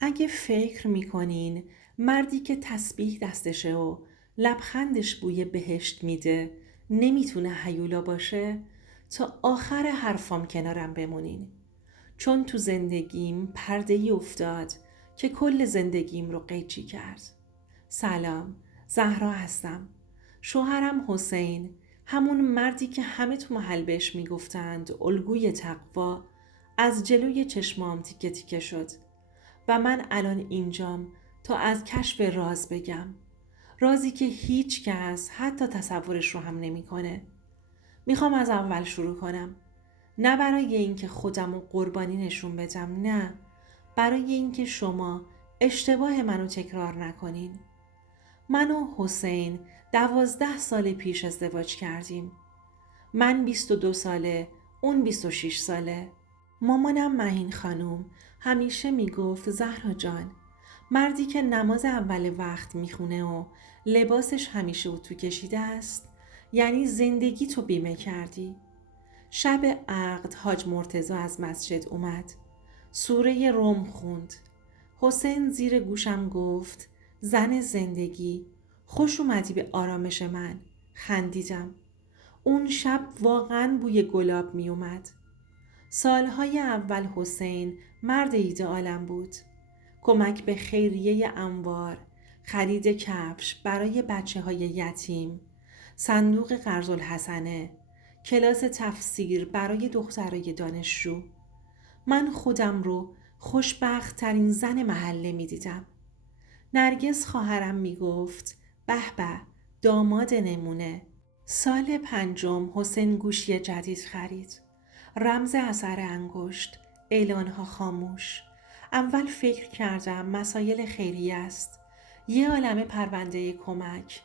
اگه فکر میکنین مردی که تسبیح دستشه و لبخندش بوی بهشت میده نمیتونه هیولا باشه، تا آخر حرفام کنارم بمونین. چون تو زندگیم پرده‌ای افتاد که کل زندگیم رو قیچی کرد. سلام، زهرا هستم. شوهرم حسین، همون مردی که همه تو محل بهش میگفتند الگوی تقوا، از جلوی چشمام تیکه تیکه شد و من الان اینجام تا از کشف راز بگم. رازی که هیچ کس حتی تصورش رو هم نمیکنه. میخوام از اول شروع کنم. نه برای اینکه خودم رو قربانی نشون بدم، نه، برای اینکه شما اشتباه منو تکرار نکنین. من و حسین 12 سال پیش ازدواج کردیم. من 22 ساله، اون 26 ساله. مامانم مهین خانوم همیشه میگفت زهرا جان، مردی که نماز اول وقت میخونه و لباسش همیشه اتو کشیده است، یعنی زندگی تو بیمه کردی. شب عقد حاج مرتضی از مسجد اومد. سوره روم خوند. حسین زیر گوشم گفت زن زندگی، خوش اومدی به آرامش من. خندیدم. اون شب واقعا بوی گلاب می اومد. سالهای اول حسین مرد ایدئالم بود. کمک به خیریه انوار، خرید کفش برای بچه های یتیم، صندوق قرض الحسنه، کلاس تفسیر برای دخترای دانشجو. من خودم رو خوشبخت ترین زن محله می دیدم. نرگس خواهرم می گفت به به، داماد نمونه. سال پنجم حسین گوشی جدید خرید. رمز اثر انگشت، اعلانها خاموش. اول فکر کردم مسائل خیریه است. یه عالمه پرونده کمک.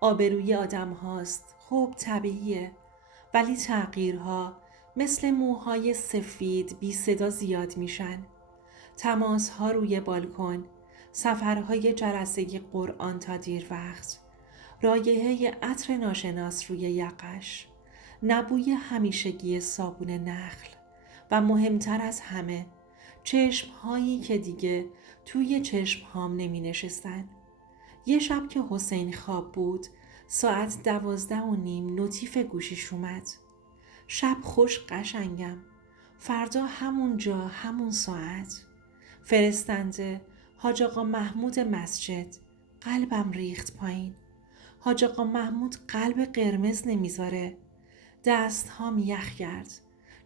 آبروی آدم هاست. خوب طبیعیه. ولی تغییرها مثل موهای سفید بی صدا زیاد میشن. تماس‌ها روی بالکن، سفرهای جلسه قرآن تا دیر وقت، رایحه عطر ناشناس روی یقش، نبوی همیشگی صابون نخل و مهمتر از همه چشمهایی که دیگه توی چشمهام نمی نشستن. یه شب که حسین خواب بود، ساعت 12:30 نوتیف گوشیش اومد. شب خوش قشنگم. فردا همون جا همون ساعت. فرستنده حاج آقا محمود مسجد. قلبم ریخت پایین. حاج آقا محمود قلب قرمز نمیذاره. دست هام یخ کرد.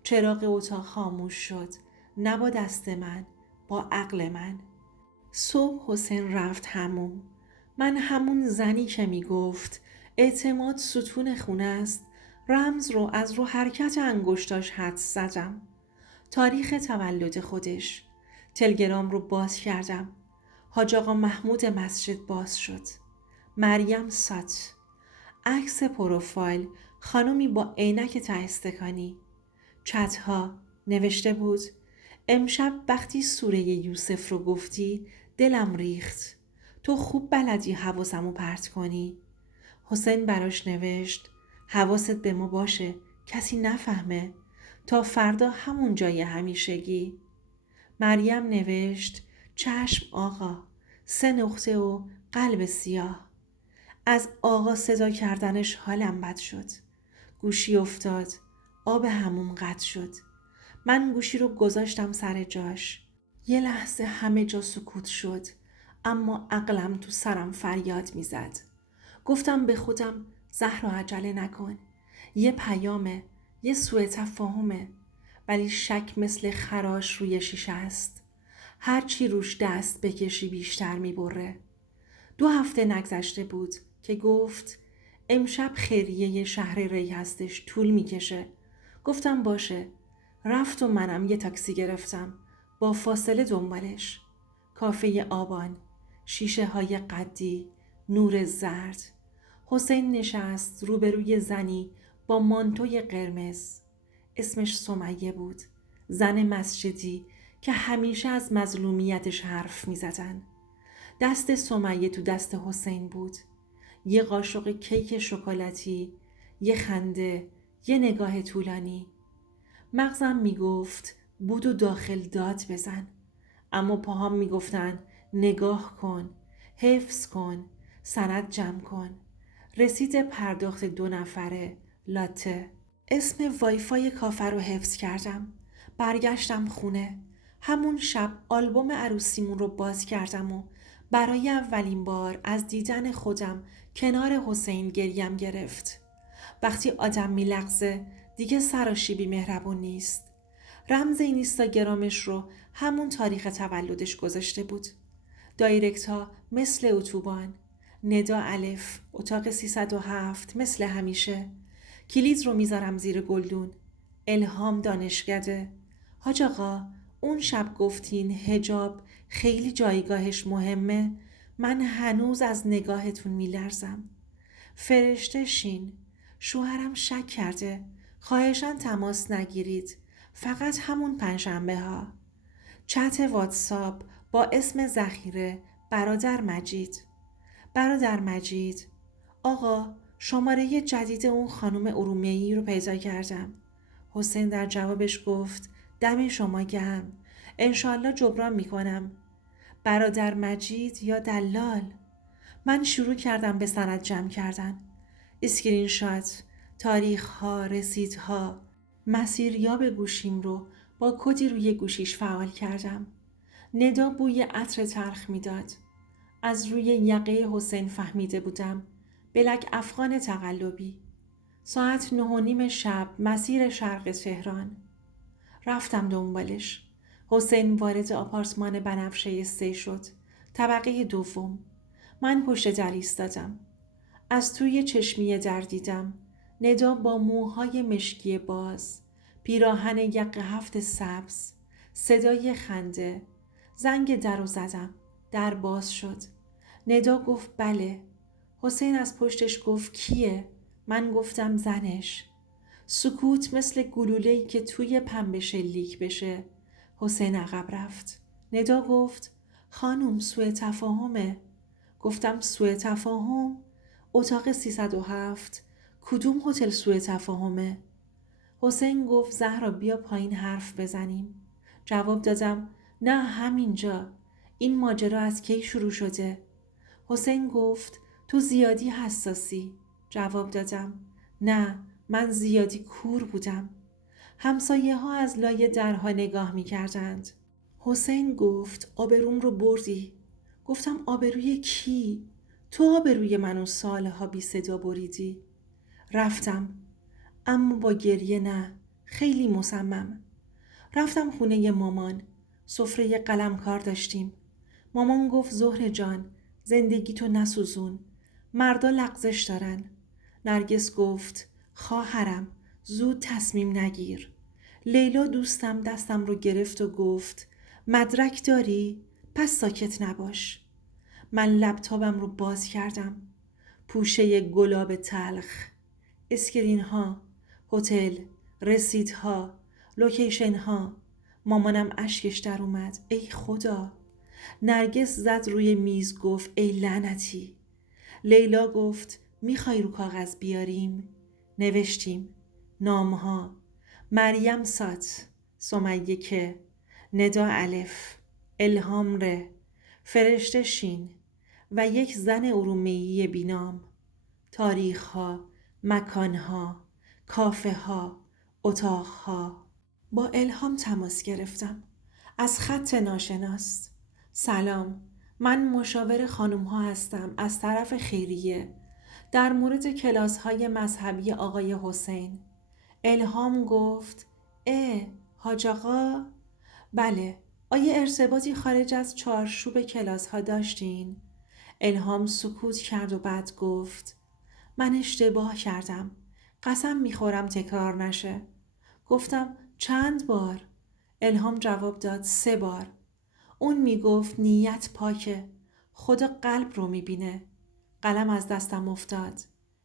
چراغ اتاق خاموش شد. نه با دست من، با عقل من. صبح حسین رفت حموم. من همون زنی که میگفت اعتماد ستون خونه است، رمز رو از رو حرکت انگشتاش حدس زدم. تاریخ تولد خودش. تلگرام رو باز کردم. حاج آقا محمود مسجد باز شد. مریم سات. عکس پروفایل خانومی با عینک ته استکانی. چتها نوشته بود امشب وقتی سوره یوسف رو گفتی دلم ریخت. تو خوب بلدی حواسمو پرت کنی. حسین براش نوشت حواست به ما باشه، کسی نفهمه، تا فردا همون جای همیشگی. مریم نوشت چشم آقا، 3 نقطه و قلب سیاه. از آقا صدا کردنش حالم بد شد. گوشی افتاد. آب حموم قطع شد. من گوشی رو گذاشتم سر جاش. یه لحظه همه جا سکوت شد، اما عقلم تو سرم فریاد میزد. گفتم به خودم زهرا عجله نکن. یه پیامه، یه سوء تفاهمه، ولی شک مثل خراش روی شیشه است. هرچی روش دست بکشی بیشتر میبره. 2 هفته نگذشته بود که گفت امشب خیریه شهر ری هستش، طول میکشه. گفتم باشه. رفت و منم یه تاکسی گرفتم، با فاصله دنبالش. کافه آبان، شیشه های قدی، نور زرد. حسین نشست روبروی زنی با مانتوی قرمز. اسمش سمیه بود. زن مسجدی که همیشه از مظلومیتش حرف می زدن. دست سمیه تو دست حسین بود. یه قاشق کیک شکلاتی، یه خنده، یه نگاه طولانی. مغزم می گفت بودو داخل داد بزن. اما پاهام میگفتن نگاه کن، حفظ کن، سند جمع کن. رسید پرداخت 2 نفره، لاته. اسم وایفای کافه رو حفظ کردم. برگشتم خونه. همون شب آلبوم عروسیمون رو باز کردم و برای اولین بار از دیدن خودم کنار حسین گریم گرفت. وقتی آدم میلغزه دیگه سراشیبی مهربون نیست. رمز اینستاگرامش رو همون تاریخ تولدش گذاشته بود. دایرکت ها مثل اتوبان. ندا الف، اتاق 307 مثل همیشه. کلید رو میذارم زیر گلدون. الهام دانشکده. حاج آقا اون شب گفتین حجاب خیلی جایگاهش مهمه. من هنوز از نگاهتون میلرزم. فرشته شین. شوهرم شک کرده. خواهشاً تماس نگیرید. فقط همون پنجشنبه ها. چت واتساپ با اسم ذخیره برادر مجید. برادر مجید، آقا شماره جدید اون خانم ارومیه‌ای رو پیدا کردم. حسین در جوابش گفت دم شما گرم. انشالله جبران میکنم. برادر مجید یا دلال؟ من شروع کردم به سند جمع کردن. اسکرین شات، تاریخ ها، رسید ها. مسیریاب گوشیم رو با کدی روی گوشیش فعال کردم. ندا بوی عطر تلخ میداد. از روی یقه حسین فهمیده بودم. بلک افغان تقلبی. ساعت 9:30 شب مسیر شرق تهران. رفتم دنبالش. حسین وارد آپارتمان بنفشه 3 شد. طبقه 2. من پشت در ایستادم. از توی چشمیه در دیدم. ندا با موهای مشکی باز. پیراهن یقه 7 سبز. صدای خنده. زنگ در رو زدم. در باز شد. ندا گفت بله. حسین از پشتش گفت کیه؟ من گفتم زنش. سکوت مثل گلوله‌ای که توی پنبه شلیک بشه. حسین عقب رفت. ندا گفت خانم سوء تفاهمه. گفتم سوء تفاهم؟ اتاق 307 کدوم هتل سوء تفاهمه؟ حسین گفت زهرا بیا پایین حرف بزنیم. جواب دادم نه همینجا. این ماجرا از کی شروع شده؟ حسین گفت تو زیادی حساسی. جواب دادم نه من زیادی کور بودم. همسایه ها از لای درها نگاه می کردند. حسین گفت آبروم رو بردی. گفتم آبروی کی؟ تو آبروی منو سالها بی صدا بریدی. رفتم اما با گریه نه. خیلی مصمم. رفتم خونه مامان. سفره قلمکار داشتیم. مامان گفت زهره جان زندگی تو نسوزون. مردا لغزش دارن. نرگس گفت خواهرم زود تصمیم نگیر. لیلا دوستم دستم رو گرفت و گفت مدرک داری؟ پس ساکت نباش. من لپتاپم رو باز کردم. پوشه گلاب تلخ. اسکرین ها، هتل، رسیدها، لوکیشن ها. مامانم اشکش در اومد. ای خدا. نرگس زد روی میز گفت ای لعنتی. لیلا گفت میخوای رو کاغذ بیاریم؟ نوشتیم. نامها. مریم سات، سمیه که، ندا الف، الهام ر، فرشته شین و یک زن ارومیه‌ای بینام. تاریخها، مکانها، کافه ها، اتاقها. با الهام تماس گرفتم. از خط ناشناس. سلام، من مشاور خانم ها هستم از طرف خیریه در مورد کلاس های مذهبی آقای حسین. الهام گفت حاج آقا؟ بله. آیا ارتباطی خارج از چارچوب کلاس ها داشتین؟ الهام سکوت کرد و بعد گفت من اشتباه کردم. قسم میخورم تکرار نشه. گفتم چند بار؟ الهام جواب داد 3 بار. اون میگفت نیت پاکه. خدا قلب رو میبینه. قلم از دستم افتاد.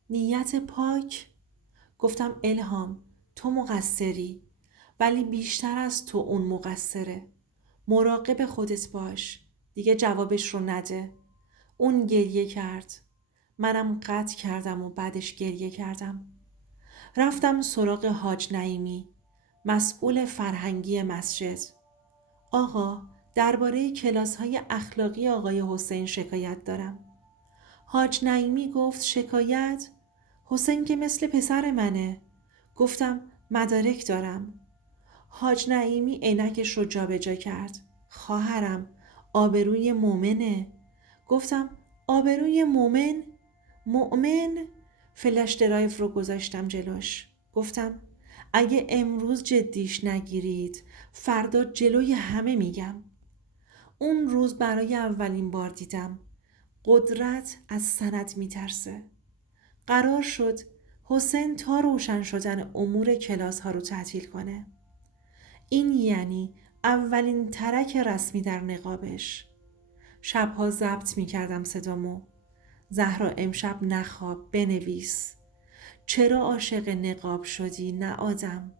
نیت پاک؟ گفتم الهام تو مقصری ولی بیشتر از تو اون مقصره. مراقب خودت باش. دیگه جوابش رو نده. اون گریه کرد. منم قطع کردم و بعدش گریه کردم. رفتم سراغ حاج نعیمی، مسئول فرهنگی مسجد. آقا درباره کلاس‌های اخلاقی آقای حسین شکایت دارم. حاج نعیمی گفت شکایت؟ حسین که مثل پسر منه. گفتم مدارک دارم. حاج نعیمی عینکش رو جابجا کرد. خواهرم، آبروی مومنه. گفتم آبروی مومن؟ مؤمن؟ فلش درایو رو گذاشتم جلوش. گفتم اگه امروز جدیش نگیرید فردا جلوی همه میگم. اون روز برای اولین بار دیدم قدرت از سند میترسه. قرار شد حسین تا روشن شدن امور کلاس ها رو تعطیل کنه. این یعنی اولین ترک رسمی در نقابش. شبها ضبط میکردم صدامو. زهرا امشب نخواب، بنویس. چرا عاشق نقاب شدی نه آدم؟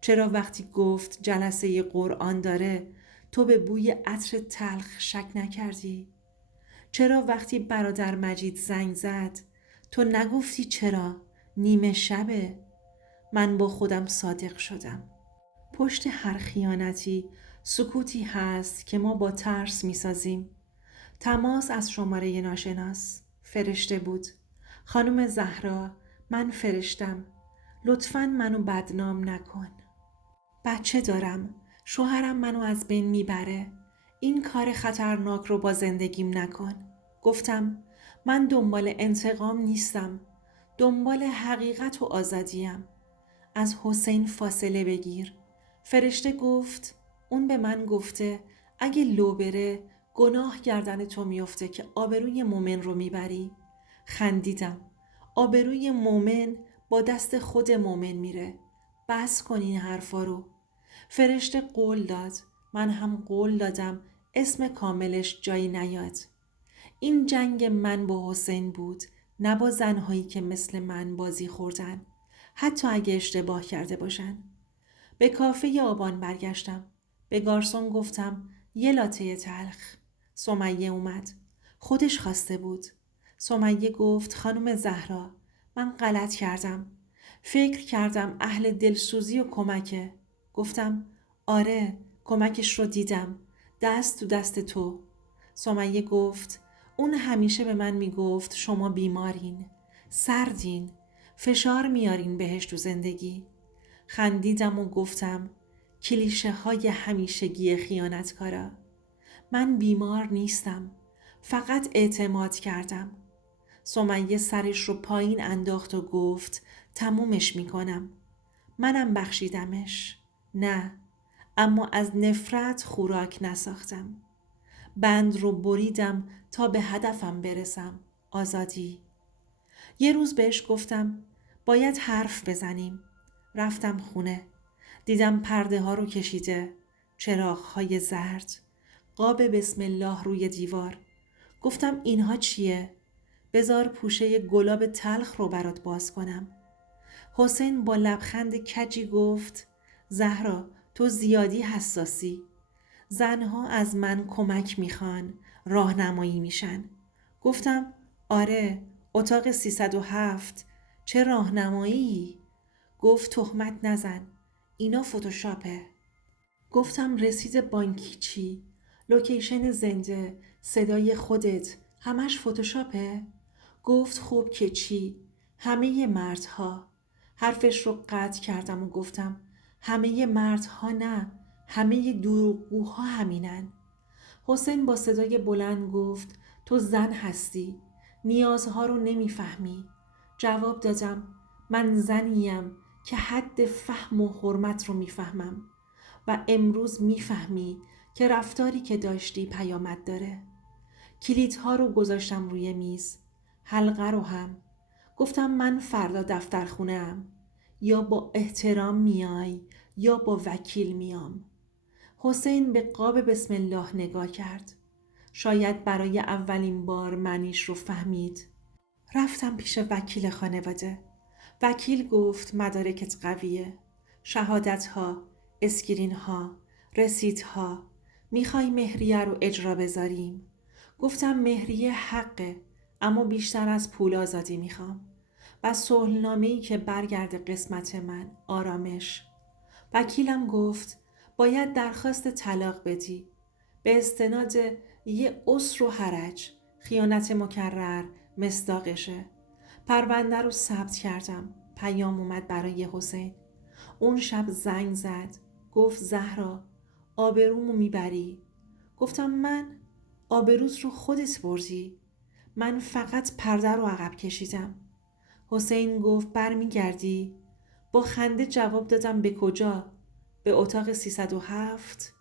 چرا وقتی گفت جلسه قرآن داره تو به بوی عطر تلخ شک نکردی؟ چرا وقتی برادر مجید زنگ زد تو نگفتی چرا؟ نیمه شبه. من با خودم صادق شدم. پشت هر خیانتی سکوتی هست که ما با ترس میسازیم. تماس از شماره ناشناس. فرشته بود. خانم زهرا، من فرشتم. لطفاً منو بدنام نکن. بچه دارم. شوهرم منو از بین میبره. این کار خطرناک رو با زندگیم نکن. گفتم من دنبال انتقام نیستم. دنبال حقیقت و آزادیم. از حسین فاصله بگیر. فرشته گفت اون به من گفته اگه لو بره گناه گردن تو میفته که آبروی مومن رو میبری. خندیدم. آبروی مومن با دست خود مومن میره. بس کن این حرفا رو. فرشته قول داد. من هم قول دادم اسم کاملش جایی نیاد. این جنگ من با حسین بود، نه با زنهایی که مثل من بازی خوردن، حتی اگه اشتباه کرده باشن. به کافه آبان برگشتم. به گارسون گفتم یه لاته تلخ. سمیه اومد. خودش خواسته بود. سمیه گفت خانم زهرا من غلط کردم. فکر کردم اهل دلسوزی و کمکه. گفتم آره کمکش رو دیدم. دست تو دست تو. سمیه گفت اون همیشه به من میگفت شما بیمارین. سردین. فشار میارین بهش تو زندگی. خندیدم و گفتم کلیشه های همیشگی خیانتکارا. من بیمار نیستم. فقط اعتماد کردم. سمیه سرش رو پایین انداخت و گفت تمومش میکنم. منم بخشیدمش. نه، اما از نفرت خوراک نساختم. بند رو بریدم تا به هدفم برسم. آزادی. یه روز بهش گفتم باید حرف بزنیم. رفتم خونه. دیدم پرده ها رو کشیده. چراغ های زرد. قاب بسم الله روی دیوار. گفتم اینها چیه؟ بذار پوشه گلاب تلخ رو برات باز کنم. حسین با لبخند کجی گفت زهرا تو زیادی حساسی. زنها از من کمک میخوان، راهنمایی میشن. گفتم آره اتاق 307. چه راهنمایی؟ گفت تهمت نزن. اینا فتوشاپه. گفتم رسید بانکی چی؟ لوکیشن زنده، صدای خودت، همش فتوشاپه؟ گفت خوب که چی؟ همه مردها. حرفش رو قطع کردم و گفتم همه مردها نه، همه دروغگوها همینن. حسین با صدای بلند گفت تو زن هستی، نیازها رو نمیفهمی. جواب دادم من زنیم که حد فهم و حرمت رو میفهمم و امروز میفهمی که رفتاری که داشتی پیامد داره. کلیدها رو گذاشتم روی میز. حلقه رو هم. گفتم من فردا دفترخونه ام. یا با احترام میای یا با وکیل میام. حسین به قاب بسم الله نگاه کرد. شاید برای اولین بار معنیش رو فهمید. رفتم پیش وکیل خانواده. وکیل گفت مدارکت قویه. شهادت‌ها، اسکرین‌ها، رسیدها. میخوای مهریه رو اجرا بذاریم؟ گفتم مهریه حقه، اما بیشتر از پول آزادی میخوام. و صلح‌نامه‌ای که برگرده قسمت من، آرامش. وکیلم گفت باید درخواست طلاق بدی. به استناد یه عسر و حرج، خیانت مکرر مصداقشه. پرونده رو ثبت کردم. پیام اومد برای حسین. اون شب زنگ زد. گفت زهرا آبرومو میبری. گفتم من؟ آبروت رو خودت بردی. من فقط پرده رو عقب کشیدم. حسین گفت برمیگردی؟ با خنده جواب دادم به کجا؟ به اتاق 307.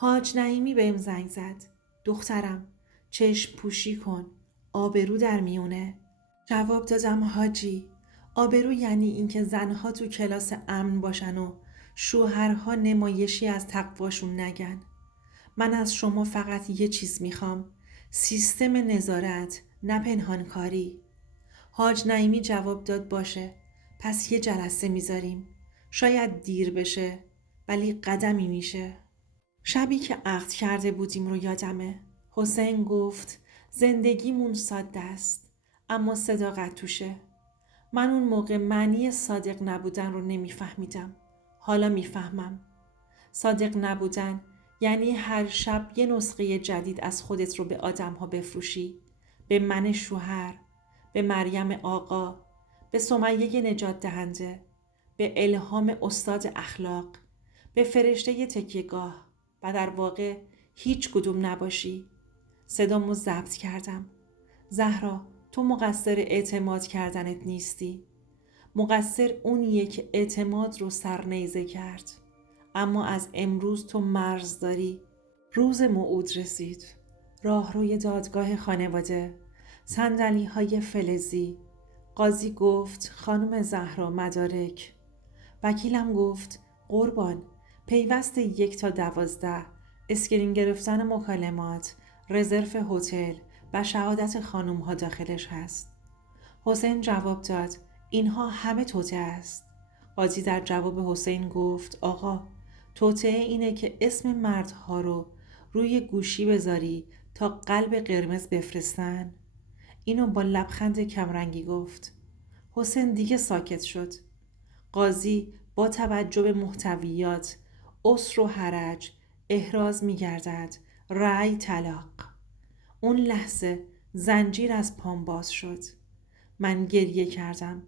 حاج نعیمی بهم زنگ زد. دخترم چشم پوشی کن، آبرو در میونه. جواب دادم حاجی، آبرو یعنی اینکه زنها تو کلاس امن باشن و شوهرها نمایشی از تقواشون نگن. من از شما فقط یه چیز میخوام، سیستم نظارت، نه پنهانکاری. حاج نعیمی جواب داد باشه، پس یه جلسه میذاریم. شاید دیر بشه ولی قدمی میشه. شبی که عقد کرده بودیم رو یادمه. حسین گفت زندگیمون ساده است اما صداقت توشه. من اون موقع معنی صادق نبودن رو نمیفهمیدم. حالا میفهمم. صادق نبودن یعنی هر شب یه نسخه جدید از خودت رو به آدم‌ها بفروشی. به من شوهر، به مریم آقا، به سمیه نجات دهنده، به الهام استاد اخلاق، به فرشته تکیهگاه و در واقع هیچ کدوم نباشی. صدامو ضبط کردم. زهرا تو مقصر اعتماد کردنت نیستی. مقصر اونیه که اعتماد رو سرنیزه کرد. اما از امروز تو مرز داری. روز موعود رسید. راهروی دادگاه خانواده، صندلی های فلزی. قاضی گفت خانم زهرا مدارک. وکیلم گفت قربان، پیوست 1 تا 12، اسکرین گرفتن مکالمات، رزرو هتل و شهادت خانم ها داخلش هست. حسین جواب داد اینها همه توطئه است. قاضی در جواب حسین گفت آقا، توطئه اینه که اسم مردها رو روی گوشی بذاری تا قلب قرمز بفرستن. اینو با لبخند کمرنگی گفت. حسین دیگه ساکت شد. قاضی با توجه به محتویات، عسر و حرج، احراز می گردد رأی طلاق. اون لحظه زنجیر از پام باز شد. من گریه کردم،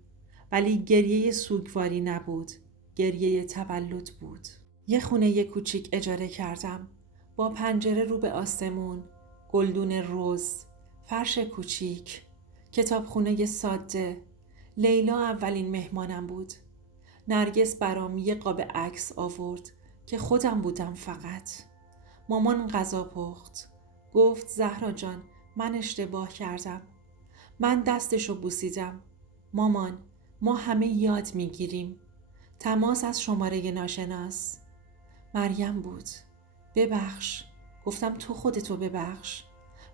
ولی گریه سوگواری نبود، گریه تولد بود. یه خونه کوچیک اجاره کردم، با پنجره رو به آسمون، گلدون رز، فرش کوچیک، کتابخونه ساده. لیلا اولین مهمانم بود. نرگس برام یه قاب عکس آورد که خودم بودم فقط. مامان غذا پخت. گفت زهرا جان من اشتباه کردم. من دستشو بوسیدم. مامان ما همه یاد میگیریم. تماس از شماره ناشناس. مریم بود. ببخش. گفتم تو خودتو ببخش،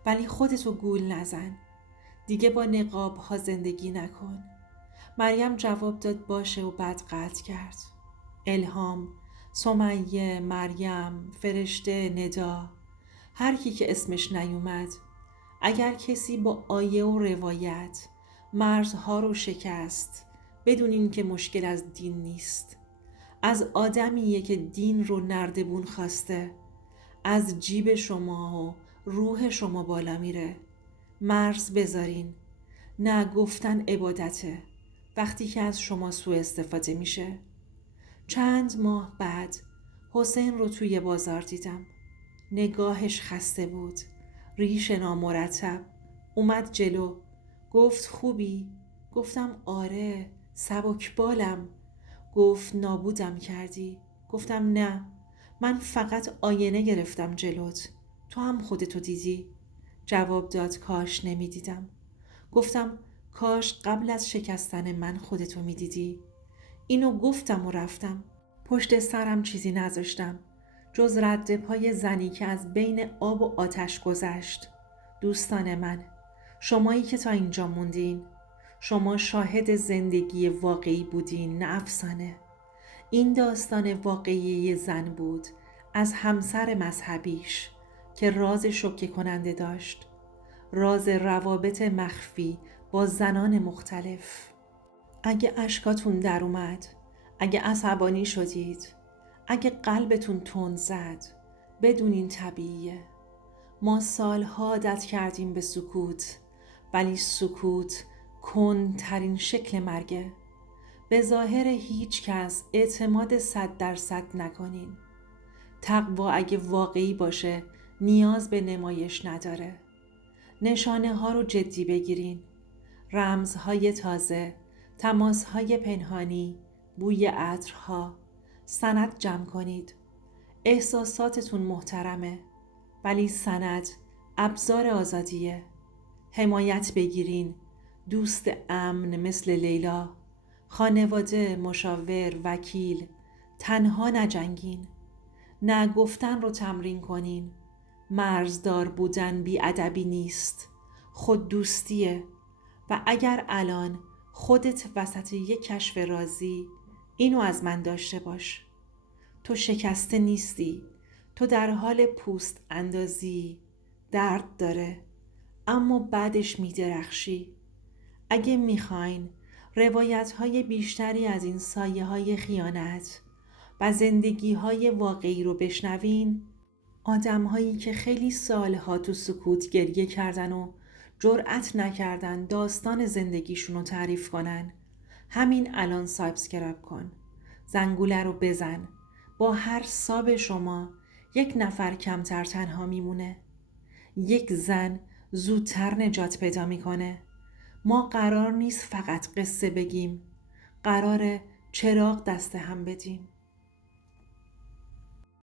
ولی خودتو گول نزن. دیگه با نقاب ها زندگی نکن. مریم جواب داد باشه و بعد قطع کرد. الهام، سمیه، مریم، فرشته، ندا، هر کی که اسمش نیومد. اگر کسی با آیه و روایت مرزها رو شکست، بدونین که مشکل از دین نیست. از آدمیه که دین رو نردبون خواسته. از جیب شما و روح شما بالا میره. مرز بذارین. نه گفتن عبادته وقتی که از شما سوء استفاده میشه. چند ماه بعد حسین رو توی بازار دیدم. نگاهش خسته بود، ریش نامرتب. اومد جلو. گفت خوبی؟ گفتم آره، سبکبالم. گفت نابودم کردی. گفتم نه، من فقط آینه گرفتم جلوت. تو هم خودتو دیدی؟ جواب داد کاش نمیدیدم. گفتم کاش قبل از شکستن من خودتو میدیدی. اینو گفتم و رفتم. پشت سرم چیزی نذاشتم جز رد پای زنی که از بین آب و آتش گذشت. دوستان من، شمایی که تا اینجا موندین، شما شاهد زندگی واقعی بودین، نه افسانه. این داستان واقعی یه زن بود از همسر مذهبیش که راز شوکه کننده داشت. راز روابط مخفی با زنان مختلف. اگه اشکاتون در اومد، اگه عصبانی شدید، اگه قلبتون تند زد، بدونین طبیعیه. ما سالها عادت کردیم به سکوت، ولی سکوت کندترین شکل مرگه. به ظاهر هیچ کس اعتماد 100% نکنین. تقوا اگه واقعی باشه نیاز به نمایش نداره. نشانه ها رو جدی بگیرین. رمزهای تازه، تماسهای پنهانی، بوی عطرها. سند جمع کنید. احساساتتون محترمه، ولی سند ابزار آزادیه. حمایت بگیرین. دوست امن مثل لیلا، خانواده، مشاور، وکیل. تنها نجنگین. نه گفتن رو تمرین کنین. مرزدار بودن بی ادبی نیست، خود دوستیه. و اگر الان خودت وسط یک کشف رازی، اینو از من داشته باش. تو شکسته نیستی. تو در حال پوست اندازی. درد داره، اما بعدش میدرخشی. اگه میخواین روایت‌های بیشتری از این سایه‌های خیانت و زندگی‌های واقعی رو بشنوین، آدم‌هایی که خیلی سالها تو سکوت گریه کردن و جرأت نکردن داستان زندگیشون رو تعریف کنن، همین الان سابسکرایب کن. زنگوله رو بزن. با هر ساب شما یک نفر کمتر تنها میمونه. یک زن زودتر نجات پیدا میکنه. ما قرار نیست فقط قصه بگیم. قراره چراغ دست هم بدیم.